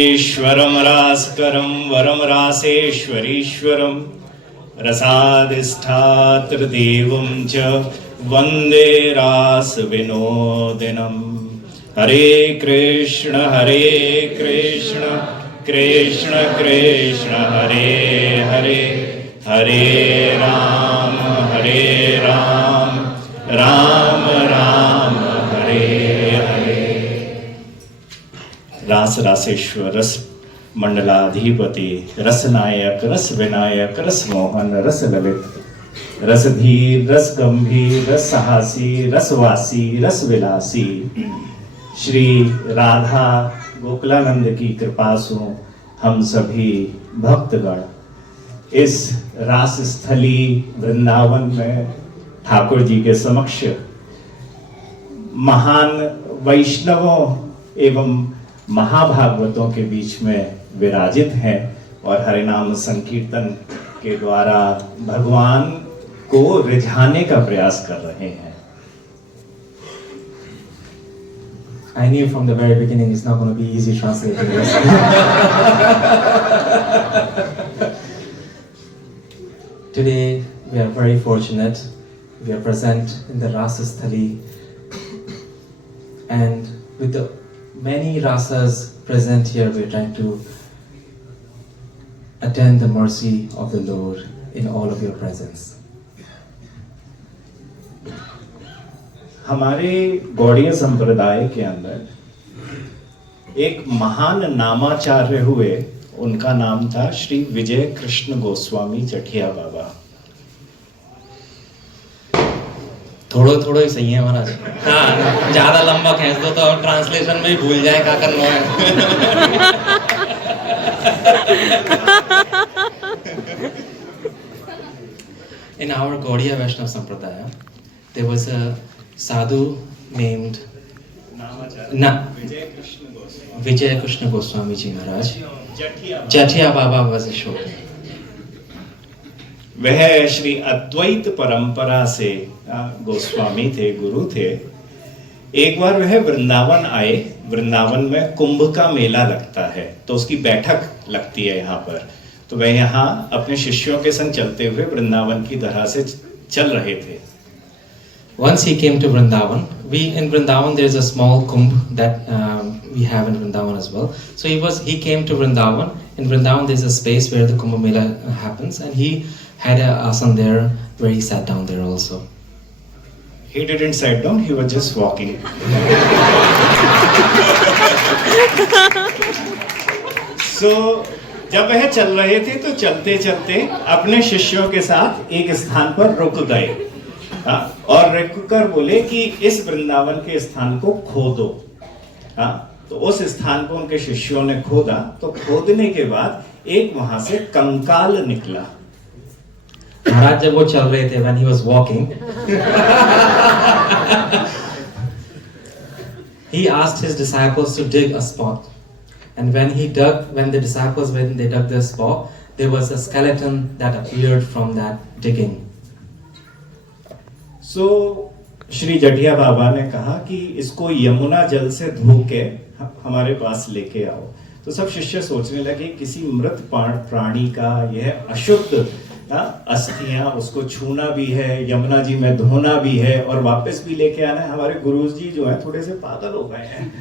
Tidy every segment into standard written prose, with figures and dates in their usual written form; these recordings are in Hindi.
ईश्वरं रासकरं वरं रासेश्वरीश्वरं रसाधिष्ठातृदेवं च वन्दे रासविनोदिनं। हरे कृष्ण कृष्ण कृष्ण हरे हरे, हरे राम राम राम हरे हरे। रास रासेश्वर रस मंडलाधिपति रसनायक रस विनायक रस मोहन रस ललित रसधीर रस गंभीर रस साहसी रसवासी रस विलासी श्री राधा गोकुलानंद की कृपा से हम सभी भक्तगण इस रास स्थली वृंदावन में ठाकुर जी के समक्ष महान वैष्णवों एवं महाभागवतों के बीच में विराजित हैं और हरिनाम संकीर्तन के द्वारा भगवान को रिझाने का प्रयास कर रहे हैं। I knew from the very beginning it's not going to be easy translating this. Today we are very fortunate. We are present in the Rasa Sthali, and with the many rasas present here, we are trying to attend the mercy of the Lord in all of your presence. हमारे गौड़ीय संप्रदाय के अंदर एक महान नामाचार्य हुए, उनका नाम था श्री विजय कृष्ण गोस्वामी जठिया बाबा। थोड़ो थोड़ो ही सही है महाराज। हाँ, ज्यादा लंबा खींच दो तो ट्रांसलेशन में ही भूल जाए क्या करना है। In our Gaudiya Vaishnava Sampradaya, there was a sadhu named Vijay Krishna Goswami Ji Maharaj. Jatiya Baba was a short. वह श्री अद्वैत परंपरा से गोस्वामी थे, गुरु थे। एक बार वह वृंदावन आए। वृंदावन में कुंभ का मेला लगता है, तो उसकी बैठक लगती है यहाँ पर। तो वह यहाँ अपने शिष्यों के संग चलते हुए वृंदावन की तरह से चल रहे थे। Once he came to Vrindavan. In Vrindavan there is a small kumbh that we have in Vrindavan as well. So he came to Vrindavan. In Vrindavan there is a space where the Kumbh Mela happens, and he had an asana there where he sat down there also. He didn't sit down, he was just walking. So जब वह चल रहे थे तो चलते चलते अपने शिष्यों के साथ एक स्थान पर रुक गए और रुक कर बोले कि इस वृंदावन के स्थान को खोदो। तो उस स्थान को उनके शिष्यों ने खोदा। तो खोदने के बाद एक वहां से कंकाल निकला। महाराज जब वो चल रहे थे, when he was walking, he asked his disciples to dig a spot, and when the disciples dug the spot, there was a skeleton that appeared from that digging. So Shri Jatiya बाबा ने कहा कि इसको यमुना जल से धो के हमारे पास लेके आओ। तो सब शिष्य सोचने लगे किसी मृत प्राणी का यह अशुद्ध अस्थियां, उसको छूना भी है, यमुना जी में धोना भी है और वापस भी लेके आना है। हमारे गुरुजी जो है थोड़े से पागल हो गए हैं।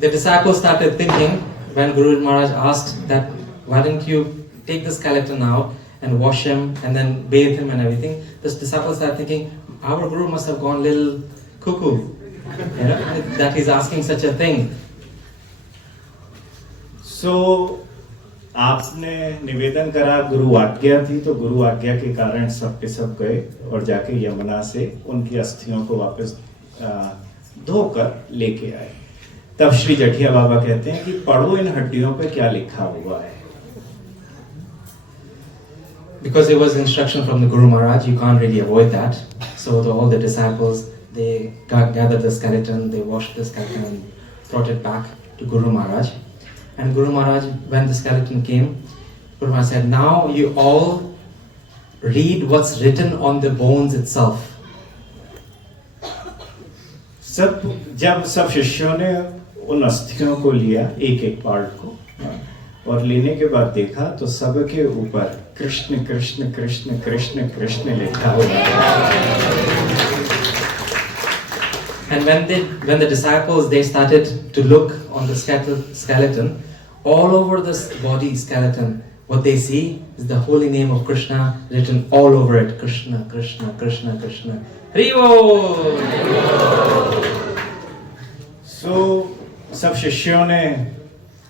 The disciples started thinking when Guru Maharaj asked that why don't you take the skeleton out and wash him and then bathe him and everything. The disciples started thinking our Guru must have gone a little cuckoo, that he's asking such a thing. So आपने निवेदन करा, गुरु आज्ञा थी, तो गुरु आज्ञा के कारण सब के सब गए और जाके यमुना से उनकी अस्थियों को वापस धोकर लेके आए। तब श्री जठिया बाबा कहते हैं कि पढ़ो इन हड्डियों पे क्या लिखा हुआ है। Because it was instruction from the Guru Maharaj, you can't really avoid that. So all the disciples, they gathered the skeleton, they washed the skeleton and brought it back to Guru Maharaj. And Guru Maharaj, when the skeleton came, Guru Maharaj said, now you all read what's written on the bones itself. जब सब शिष्यों ने उन अस्थियों को लिया, एक एक पार्ट को, और लेने के बाद देखा तो सबके ऊपर कृष्ण कृष्ण कृष्ण कृष्ण कृष्ण लिखा हुआ है। And when the disciples they started to look on the skeleton, all over this body skeleton, what they see is the holy name of Krishna written all over it. Krishna, Krishna, Krishna, Krishna. Haribo! So सब शिष्यों ने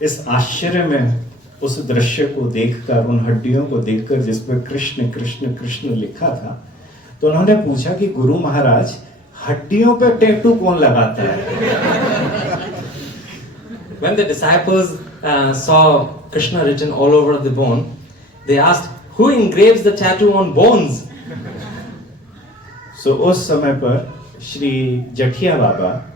इस आश्चर्य में उस दृश्य को देखकर, उन हड्डियों को देखकर जिसपे कृष्ण कृष्ण कृष्ण लिखा था, तो उन्होंने पूछा कि गुरु महाराज, हड्डियों पे टैटू कौन लगाता है? When the disciples saw Krishna written all over the bone, they asked, "Who engraves the tattoo on bones?" So उस समय पर श्री जठिया बाबा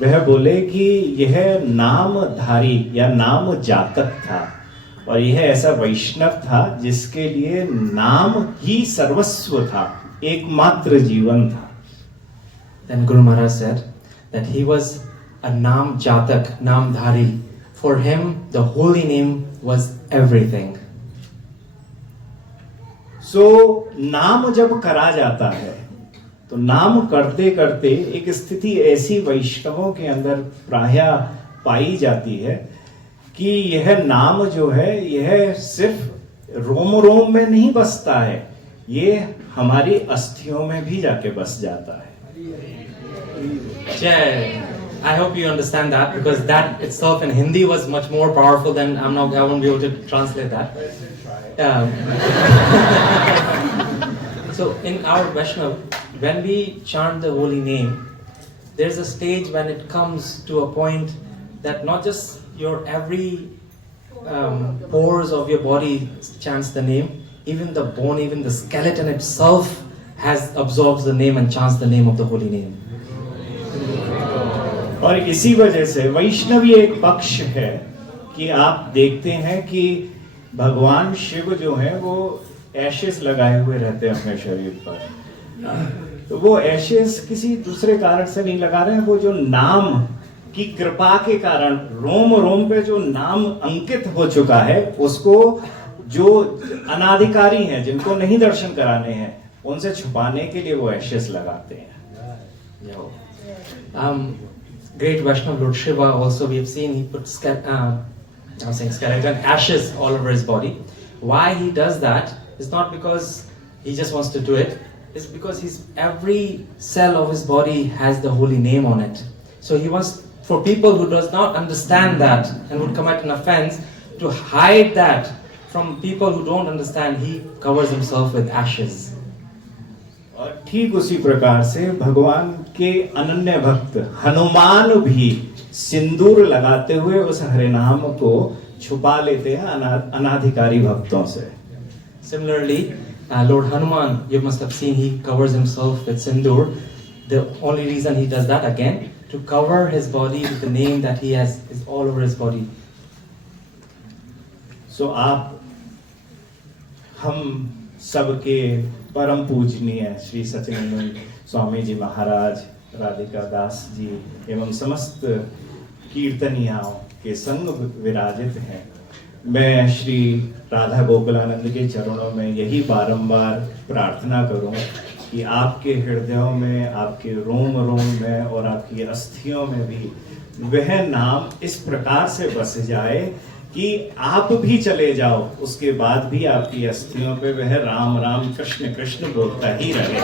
वह बोले कि यह नामधारी या नाम जातक था, और यह ऐसा वैष्णव था जिसके लिए नाम ही सर्वस्व था, एकमात्र जीवन था। Then Guru Maharaj said that he was a Nam Jatak, Namdhari. For him, the holy name was everything. So नाम जब करा जाता है तो नाम करते करते एक स्थिति ऐसी वैष्णवों के अंदर प्रायः पाई जाती है कि यह नाम जो है यह सिर्फ रोम रोम में नहीं बसता है, ये हमारी अस्थियों में भी जाके बस जाता है। Jai. I hope you understand that, because that itself in Hindi was much more powerful than I won't be able to translate that. So in our Vaishnav, when we chant the holy name, there's a stage when it comes to a point that not just your every pores of your body chants the name, even the bone, even the skeleton itself has absorbs the name and chants the name of the holy name. और इसी वजह से वैष्णवी एक पक्ष है कि आप देखते हैं कि भगवान शिव जो हैं वो एशेस लगाए हुए रहते हैं अपने शरीर पर। तो वो एशेस किसी दूसरे कारण से नहीं लगा रहे हैं, वो जो नाम की कृपा के कारण रोम रोम पे जो नाम अंकित हो चुका है, उसको जो अनाधिकारी हैं, जिनको नहीं दर्शन कराने हैं, उनसे छुपाने के लिए वो एशेस लगाते हैं। Great Vaishnav Lord Shiva also, we have seen he put skeleton, ashes all over his body. Why he does that is not because he just wants to do it, it's because every cell of his body has the holy name on it. So he wants, for people who does not understand that and would commit an offense, to hide that from people who don't understand, he covers himself with ashes. और ठीक उसी प्रकार से भगवान के अनन्य भक्त हनुमान भी सिंदूर लगाते हुए उस हरे नाम को छुपा लेते हैं अनाधिकारी भक्तों से। Similarly, Lord Hanuman, you must have seen, he covers himself with sindoor. The only reason he does that, again, to cover his body with the name that he has is all over his body. So आप हम सबके परम पूजनीय श्री सच्चिदानंद स्वामी जी महाराज, राधिका दास जी एवं समस्त कीर्तनियाओं के संग विराजित हैं। मैं श्री राधा गोकुलानंद के चरणों में यही बारंबार प्रार्थना करूं कि आपके हृदयों में, आपके रोम रोम में और आपकी अस्थियों में भी वह नाम इस प्रकार से बस जाए कि आप भी चले जाओ, उसके बाद भी आपकी अस्थियों पे वह राम राम कृष्ण कृष्ण बोलता ही रहे।